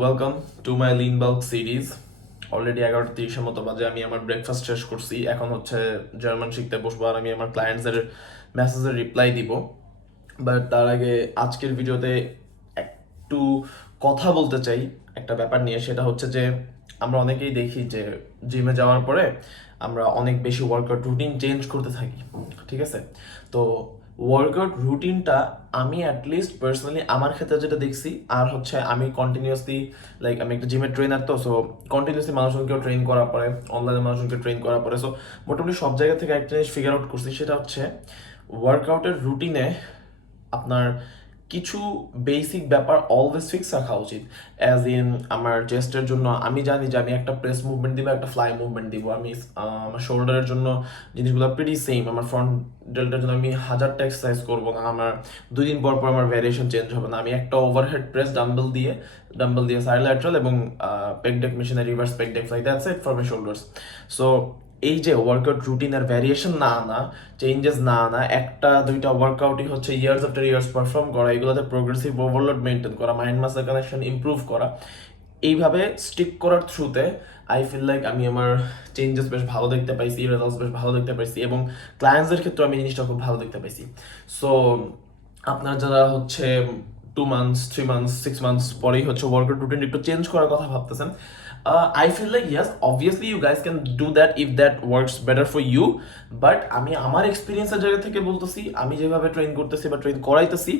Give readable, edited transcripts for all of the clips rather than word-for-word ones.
Welcome to my lean bulk series. Already 11:30 মতো বাজে, আমি আমার ব্রেকফাস্ট শেষ করছি। এখন হচ্ছে জার্মান শিখতে বসবো আর আমি আমার ক্লায়েন্টসের মেসেজের রিপ্লাই দিব। বাট তার আগে আজকের ভিডিওতে একটু কথা বলতে চাই একটা ব্যাপার নিয়ে। সেটা হচ্ছে যে আমরা অনেকেই দেখি যে জিমে যাওয়ার পরে আমরা অনেক বেশি ওয়ার্কআউট রুটিন চেঞ্জ করতে থাকি, ঠিক আছে? তো ওয়ার্কআউট রুটিনটা আমি অ্যাটলিস্ট পার্সোনালি আমার ক্ষেত্রে যেটা দেখছি, আর হচ্ছে আমি কন্টিনিউয়াসলি আমি একটা জিমের ট্রেনার, তো সো কন্টিনিউসলি মানুষজনকেও ট্রেন করার পরে, অনলাইনে মানুষজনকে ট্রেন করার পরে, সো মোটামুটি সব জায়গা থেকে একটা জিনিস ফিগার আউট করছি। সেটা হচ্ছে ওয়ার্কআউটের রুটিনে আপনার কিছু বেসিক ব্যাপার অলওয়েজ ফিক্স রাখা উচিত। অ্যাজ ইন আমার চেস্টের জন্য আমি জানি যে আমি একটা প্রেস মুভমেন্ট দিব, একটা ফ্লাই মুভমেন্ট দিব। আমি আমার শোল্ডারের জন্য জিনিসগুলো প্রিটি সেম। আমার ফ্রন্ট ডেল্টার জন্য আমি 1000টা এক্সারসাইজ করবো না, আমার 2 দিন পর পর আমার ভ্যারিয়েশন চেঞ্জ হবে না। আমি একটা ওভারহেড প্রেস ডাম্বেল দিয়ে সাইড ল্যাটারাল এবং পেক ডেক মেশিনে reverse pec deck, like that's it for my shoulders. So এই যে ওয়ার্কআউট রুটিনের ভ্যারিয়েশন না আনা, চেঞ্জেস না আনা, একটা দুইটা ওয়ার্কআউটই হচ্ছে ইয়ার্স আফটার ইয়ার্স পারফর্ম করা, এগুলোতে প্রোগ্রেসিভ ওভারলোড মেনটেন করা, মাইন্ড মাসেল কানেকশন ইমপ্রুভ করা, এইভাবে স্টিক করার থ্রুতে আই ফিল লাইক আমি আমার চেঞ্জেস বেশ ভালো দেখতে পাইছি, রেজাল্টস বেশ ভালো দেখতে পাইছি, এবং ক্লায়েন্টসদের ক্ষেত্রে আমি জিনিসটা খুব ভালো দেখতে পাইছি। সো আপনার যারা হচ্ছে 2 মান্থস, 3 মান্থস, 6 মান্থস পরেই হচ্ছে ওয়ার্কআউট রুটিন একটু চেঞ্জ করার কথা ভাবতেছেন, I feel like yes, obviously you guys can do that if that works better for you. But আমি আমার এক্সপিরিয়েন্সের জায়গা থেকে বলতেছি, আমি যেভাবে ট্রেন করতেছি বা ট্রেন করাইতেছি,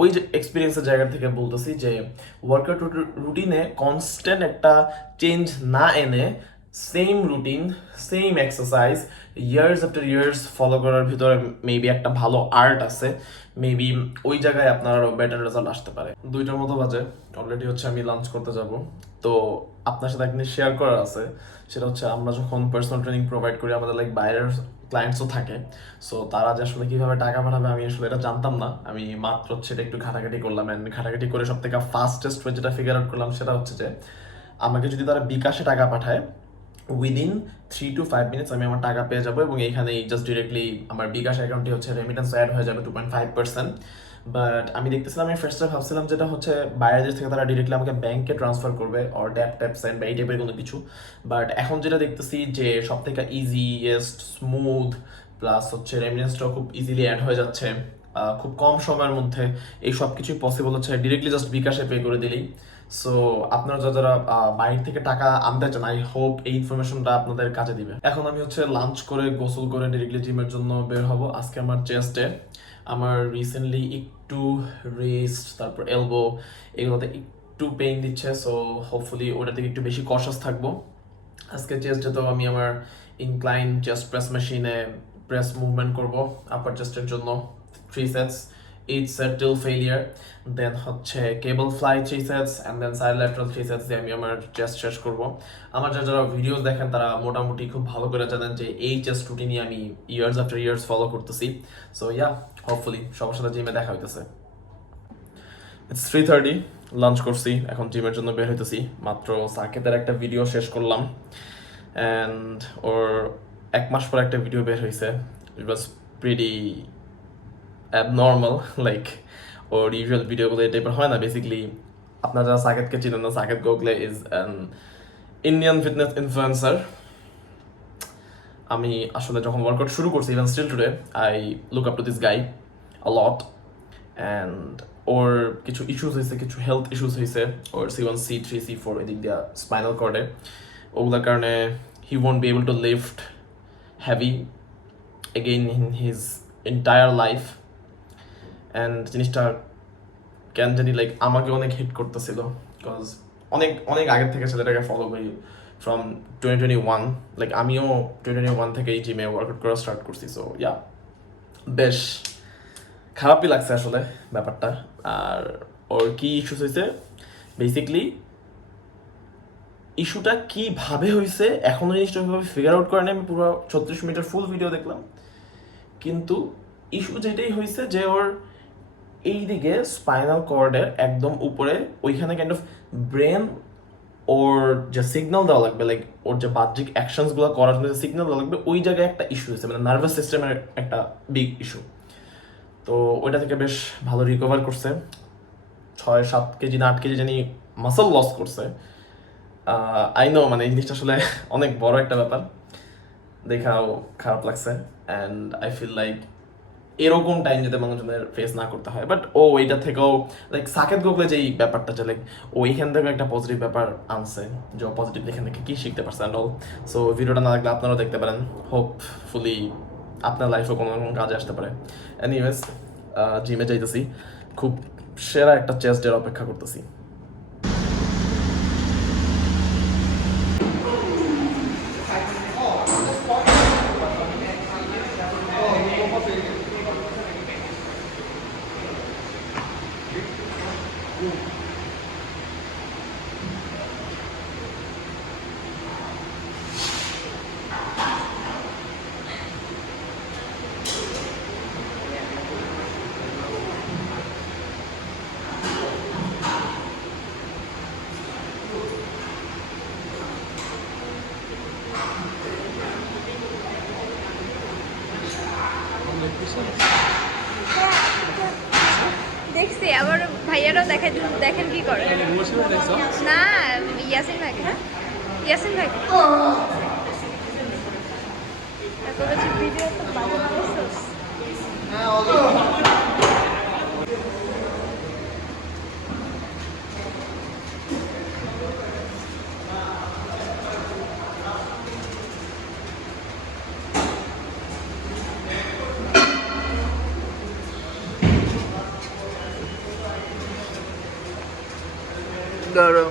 ওই যে এক্সপিরিয়েন্সের জায়গা থেকে বলতেছি যে ওয়ার্কআউট রুটিনে কনস্ট্যান্ট একটা চেঞ্জ না এনে same routine, same exercise years after years follow করার ভিতরে মেবি একটা ভালো আর্ট আছে। মেবি ওই জায়গায় আপনার আরো বেটার রেজাল্ট আসতে পারে। 2টার মতো বাজে, অলরেডি হচ্ছে আমি লাঞ্চ করতে যাব। তো আপনার সাথে একটা শেয়ার করার আছে। সেটা হচ্ছে আমরা যখন পার্সোনাল ট্রেনিং প্রোভাইড করি, আমাদের বাইরের ক্লায়েন্টসও থাকে। সো তারা যে আসলে কিভাবে টাকা পাঠাবে আমি আসলে এটা জানতাম না। আমি মাত্র হচ্ছে এটা একটু ঘাটাঘাটি করলাম, অ্যান্ড ঘাটাঘাটি করে সব থেকে ফাস্টেস্ট ওয়ে যেটা ফিগার আউট করলাম সেটা হচ্ছে যে আমাকে যদি তারা বিকাশে টাকা পাঠায়, উইদিন 3 to 5 মিনিটস আমি আমার টাকা পেয়ে যাবো, এবং এইখানেই জাস্ট ডিরেক্টলি আমার বিকাশ অ্যাকাউন্টে হচ্ছে রেমিটেন্স অ্যাড হয়ে যাবে 2.5%। বাট আমি দেখতেছিলাম, আমি ফার্স্টে ভাবছিলাম যেটা হচ্ছে বাইরের দেশ থেকে তারা ডিরেক্টলি আমাকে ব্যাংকে ট্রান্সফার করবে অর ট্যাপ সেন্ড বা এই টাইপের কোনো কিছু। বাট এখন যেটা দেখতেছি যে সব থেকে ইজিয়েস্ট, স্মুথ, প্লাস হচ্ছে রেমিটেন্সটাও খুব ইজিলি অ্যাড হয়ে যাচ্ছে খুব কম সময়ের মধ্যে। এই সব কিছুই পসিবল হচ্ছে ডিরেক্টলি জাস্ট বিকাশে পে করে দিলেই। সো আপনারা যারা বাইরে থেকে টাকা আনতে চান, আই হোপ এই ইনফরমেশনটা আপনাদের কাজে দিবে। এখন আমি হচ্ছে লাঞ্চ করে গোসল করে ডিরেক্টলি জিমের জন্য বের হব। আজকে আমার চেস্টে আমার রিসেন্টলি একটু রিস্ট, তারপর এলবো, এগুলোতে একটু পেইন দিচ্ছে। সো হোপফুলি ওটা থেকে একটু বেশি কশাস থাকবো। আজকে চেস্টে তো আমি আমার ইনক্লাইন চেস্ট প্রেস মেশিনে প্রেস মুভমেন্ট করব আপার চেস্টের জন্য 3 sets, each set till failure, then হচ্ছে cable fly 3 sets, and then side lateral 3 sets দিয়ে আমি আমার চেস্ট শেষ করব। আমার যারা ভিডিওস দেখেন তারা মোটামুটি খুব ভালো করে জানেন যে এই চেস্ট রুটিনই আমি ইয়ার্স আফটার ইয়ার্স ফলো করতেছি। সো ইয়া, হোপফুলি সবার সাথে জিমে দেখা হইতেছে। ইটস 3:30, লাঞ্চ করছি, এখন জিমের জন্য বের হইতেছি। মাত্র সাকেতের একটা ভিডিও শেষ করলাম, অ্যান্ড ওর 1 মাস পর একটা ভিডিও বের হয়েছে। It was pretty abnormal, like ওর ইউজুয়াল ভিডিওগুলো এই টাইপের হয় না। বেসিক্যালি আপনারা যারা সাকেতকে চিনেন না, Saket Gogle is an Indian fitness influencer. আমি আসলে যখন ওয়ার্কআউট শুরু করছি, even still today I look up to this guy a lot. And ওর কিছু ইস্যুস হয়েছে, কিছু হেলথ ইস্যুস হয়েছে। ওর C1, C3, C4 এদিক দিয়া স্পাইনাল কর্ডে, ওগুলোর কারণে he won't be able to lift heavy again in his entire life. And জিনিসটা কেন জানি আমাকে অনেক হিট করতেছিল, বিকজ অনেক অনেক আগের থেকে ছেলেটাকে ফলো করি ফ্রম 2021। আমিও 2021 থেকে এই জিমে ওয়ার্কআউট করা স্টার্ট করছি। সো ইয়া, বেশ খারাপই লাগছে আসলে ব্যাপারটা। আর ওর কি ইস্যুস হয়েছে, বেসিকলি ইস্যুটা কিভাবে হয়েছে এখনো জিনিসটা ওইভাবে ফিগার আউট করে নেই। আমি পুরো 36 মিনিটের ফুল ভিডিও দেখলাম, কিন্তু ইস্যু যেটাই হয়েছে যে ওর এই দিকে স্পাইনাল কর্ডের একদম উপরে ওইখানে কাইন্ড অফ ব্রেন ওর যে সিগন্যাল দেওয়া লাগবে, ওর যে বাহ্যিক অ্যাকশনসগুলো করার জন্য যে সিগন্যাল দেওয়া লাগবে, ওই জায়গায় একটা ইস্যু হয়েছে, মানে নার্ভাস সিস্টেমের একটা বিগ ইস্যু। তো ওইটা থেকে বেশ ভালো রিকভার করছে। 6-7 কেজি না 8 কেজি জানি মাসল লস করছে। আই নো মানে এই জিনিসটা আসলে অনেক বড় একটা ব্যাপার, দেখাও খারাপ লাগছে। অ্যান্ড আই ফিল লাইক এরকম টাইম যাতে মানুষজনের ফেস না করতে হয়। বাট ও এইটা থেকেও লাইক সাকেত গোখলে যেই ব্যাপারটা যে লাইক ওইখান থেকে একটা পজিটিভ ব্যাপার আনছে, যে পজিটিভ এখান থেকে কী শিখতে পারছে অ্যান্ড অল। সো ভিডিওটা না লাগলে আপনারাও দেখতে পারেন, হোপফুলি আপনার লাইফেও কোনো রকম কাজে আসতে পারে। এনিওয়েজ, জিমে যাইতেছি, খুব সেরা একটা চেস্ট ডের অপেক্ষা করতেছি। দেখছি, আবার ভাইয়ারাও দেখেন কি করে না। ইয়াসিন ভাই, হ্যাঁ ইয়াসিন ভাই ভিডিও তো বাজে বানাইছিস। দাঁড়াও,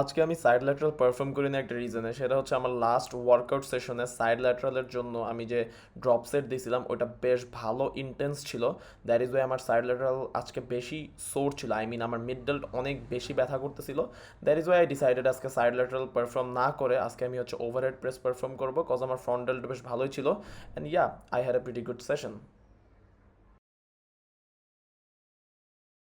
আজকে আমি সাইড ল্যাটারাল পারফর্ম করি না একটা রিজনে, সেটা হচ্ছে আমার লাস্ট ওয়ার্কআউট সেশনে সাইড ল্যাটারালের জন্য আমি যে ড্রপ সেট দিয়েছিলাম ওটা বেশ ভালো ইন্টেন্স ছিল। দ্যাট ইজ ওয়াই আমার সাইড ল্যাটারাল আজকে বেশি সোর ছিল, আই মিন আমার মিড বেল্ট অনেক বেশি ব্যথা করতেছিল। That is Y I decided আজকে সাইড ল্যাটারাল পারফর্ম না করে আজকে আমি হচ্ছে ওভারহেড প্রেস পারফর্ম করবো, কজ আমার ফ্রন্ট বেল্ট বেশ ভালোই ছিল। And yeah, I had a pretty good session.